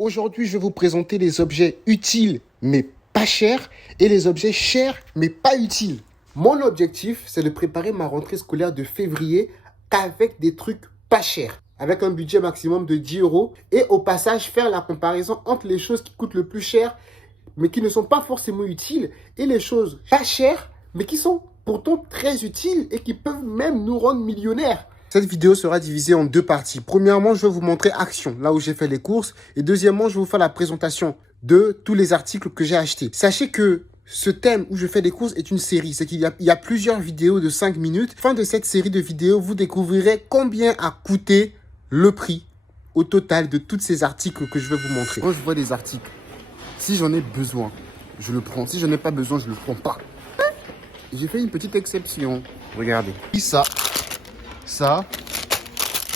Aujourd'hui, je vais vous présenter les objets utiles mais pas chers et les objets chers mais pas utiles. Mon objectif, c'est de préparer ma rentrée scolaire de février avec des trucs pas chers, avec un budget maximum de 10 € et au passage faire la comparaison entre les choses qui coûtent le plus cher mais qui ne sont pas forcément utiles et les choses pas chères mais qui sont pourtant très utiles et qui peuvent même nous rendre millionnaires. Cette vidéo sera divisée en deux parties. Premièrement, je vais vous montrer Action, là où j'ai fait les courses. Et deuxièmement, je vais vous faire la présentation de tous les articles que j'ai achetés. Sachez que ce thème où je fais des courses est une série. C'est qu'il y a plusieurs vidéos de 5 minutes. Fin de cette série de vidéos, vous découvrirez combien a coûté le prix au total de tous ces articles que je vais vous montrer. Quand je vois des articles, si j'en ai besoin, je le prends. Si je n'en ai pas besoin, je ne le prends pas. J'ai fait une petite exception. Regardez. Ça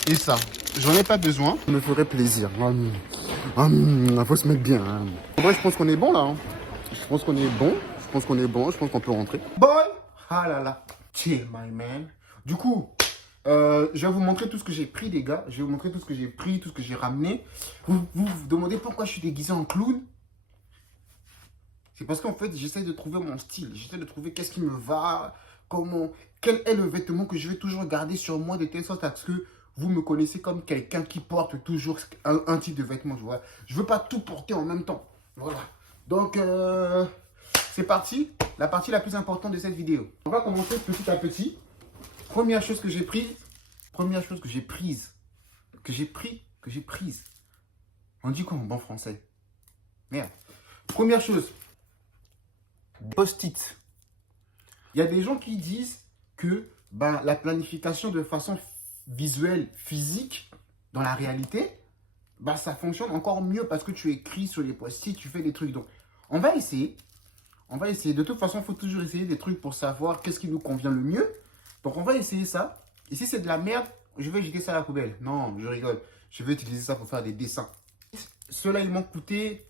et ça. J'en ai pas besoin. Ça me ferait plaisir. Il faut se mettre bien. Moi, je pense qu'on est bon là. Je pense qu'on est bon. Je pense qu'on peut rentrer. Boy! Ah là là. Chill, my man. Du coup, je vais vous montrer tout ce que j'ai pris, les gars. Je vais vous montrer tout ce que j'ai pris, tout ce que j'ai ramené. Vous demandez pourquoi je suis déguisé en clown? C'est parce qu'en fait, j'essaie de trouver mon style. J'essaie de trouver qu'est-ce qui me va, quel est le vêtement que je vais toujours garder sur moi de telle sorte à ce que vous me connaissez comme quelqu'un qui porte toujours un type de vêtement. Je ne veux pas tout porter en même temps. Voilà. Donc, c'est parti. La partie la plus importante de cette vidéo. On va commencer petit à petit. Première chose que j'ai prise. On dit quoi en bon français? Merde. Première chose. Post-it. Il y a des gens qui disent que la planification de façon visuelle, physique, dans la réalité, ça fonctionne encore mieux parce que tu écris sur les post-it, tu fais des trucs. Donc, on va essayer. De toute façon, il faut toujours essayer des trucs pour savoir qu'est-ce qui nous convient le mieux. Donc, on va essayer ça. Et si c'est de la merde, je vais jeter ça à la poubelle. Non, je rigole. Je vais utiliser ça pour faire des dessins. Ceux-là, ils m'ont coûté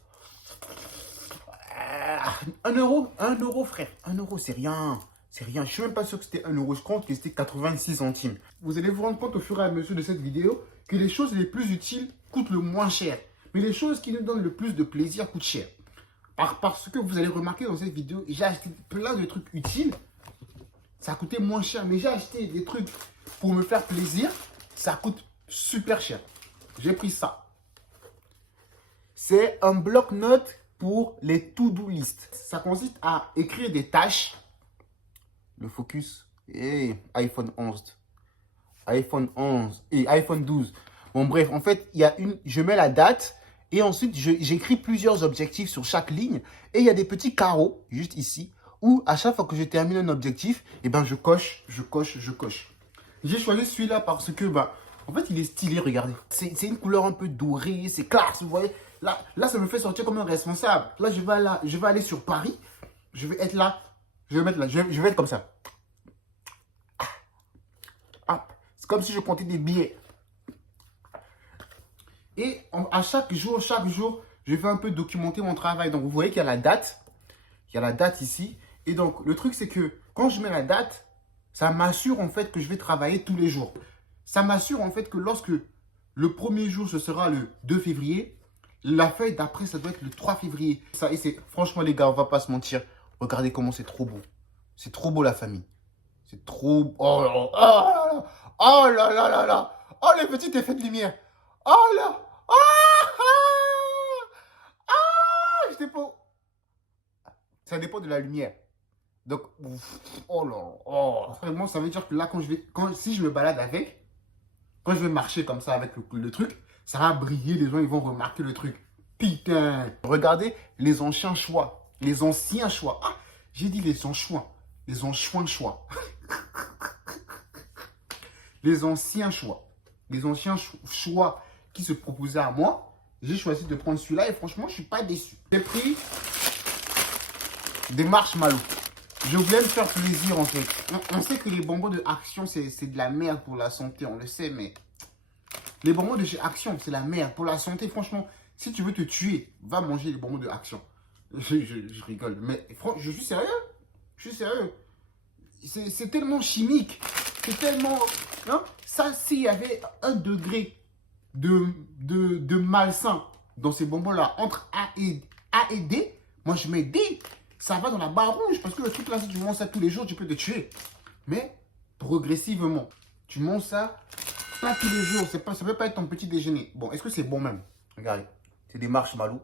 1 €. 1 €, frère. 1 €, c'est rien. C'est rien. Je suis même pas sûr que c'était 1 €. Je compte que c'était 86 centimes. Vous allez vous rendre compte au fur et à mesure de cette vidéo que les choses les plus utiles coûtent le moins cher. Mais les choses qui nous donnent le plus de plaisir coûtent cher. Parce que vous allez remarquer dans cette vidéo, j'ai acheté plein de trucs utiles. Ça a coûté moins cher. Mais j'ai acheté des trucs pour me faire plaisir. Ça coûte super cher. J'ai pris ça. C'est un bloc-notes pour les to-do list. Ça consiste à écrire des tâches. Le focus. Et iPhone 11. iPhone 11 et iPhone 12. Bon, bref, en fait, je mets la date et ensuite, j'écris plusieurs objectifs sur chaque ligne. Et il y a des petits carreaux, juste ici, où à chaque fois que je termine un objectif, je coche. J'ai choisi celui-là parce que, en fait, il est stylé, regardez. C'est une couleur un peu dorée, c'est classe, vous voyez. Là, ça me fait sortir comme un responsable. Là, je vais aller sur Paris. Je vais être là. Je vais être comme ça. C'est comme si je comptais des billets. Et à chaque jour, je vais un peu documenter mon travail. Donc, vous voyez qu'il y a la date. Il y a la date ici. Et donc, le truc, c'est que quand je mets la date, ça m'assure en fait que je vais travailler tous les jours. Ça m'assure en fait que lorsque le premier jour, ce sera le 2 février, la feuille d'après, ça doit être le 3 février. Ça, et c'est, franchement, les gars, on va pas se mentir. Regardez comment c'est trop beau. C'est trop beau, la famille. C'est trop... Oh là là. Oh là là là là. Oh, les petits effets de lumière. Oh là. Je dépend. Ça dépend de la lumière. Donc, oh là. Oh. Vraiment, ça veut dire que là, si je me balade avec, quand je vais marcher comme ça avec le truc, ça va briller, les gens ils vont remarquer le truc. Putain. Regardez les anciens choix. Les anciens choix. Ah, j'ai dit les anchoins. Les anchoins choix. Les anciens choix. Les anciens choix qui se proposaient à moi. J'ai choisi de prendre celui-là et franchement, je ne suis pas déçu. J'ai pris des marshmallows. Je voulais me faire plaisir en fait. On sait que les bonbons de Action, c'est de la merde pour la santé, on le sait, mais les bonbons de chez Action, c'est la merde. Pour la santé, franchement, si tu veux te tuer, va manger les bonbons de Action. Je rigole, mais je suis sérieux. Je suis sérieux. C'est tellement chimique. C'est tellement... Hein? Ça, s'il y avait 1 degré de malsain dans ces bonbons-là, entre A et D, moi je mets D. Ça va dans la barre rouge. Parce que le truc là, si tu manges ça tous les jours, tu peux te tuer. Mais progressivement, tu manges ça pas tous les jours. Ça ne peut pas être ton petit déjeuner. Bon, est-ce que c'est bon même? Regardez, c'est des marshmallows.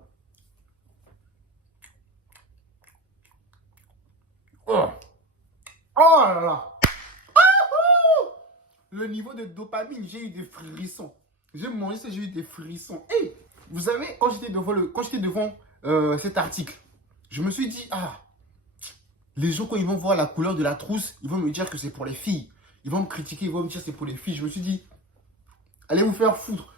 Oh, oh là là. Le niveau de dopamine, j'ai eu des frissons. J'ai mangé ça, j'ai eu des frissons. Hey, vous savez, quand j'étais devant cet article, je me suis dit, ah, les gens, quand ils vont voir la couleur de la trousse, ils vont me dire que c'est pour les filles. Ils vont me critiquer, ils vont me dire que c'est pour les filles. Je me suis dit, allez vous faire foutre.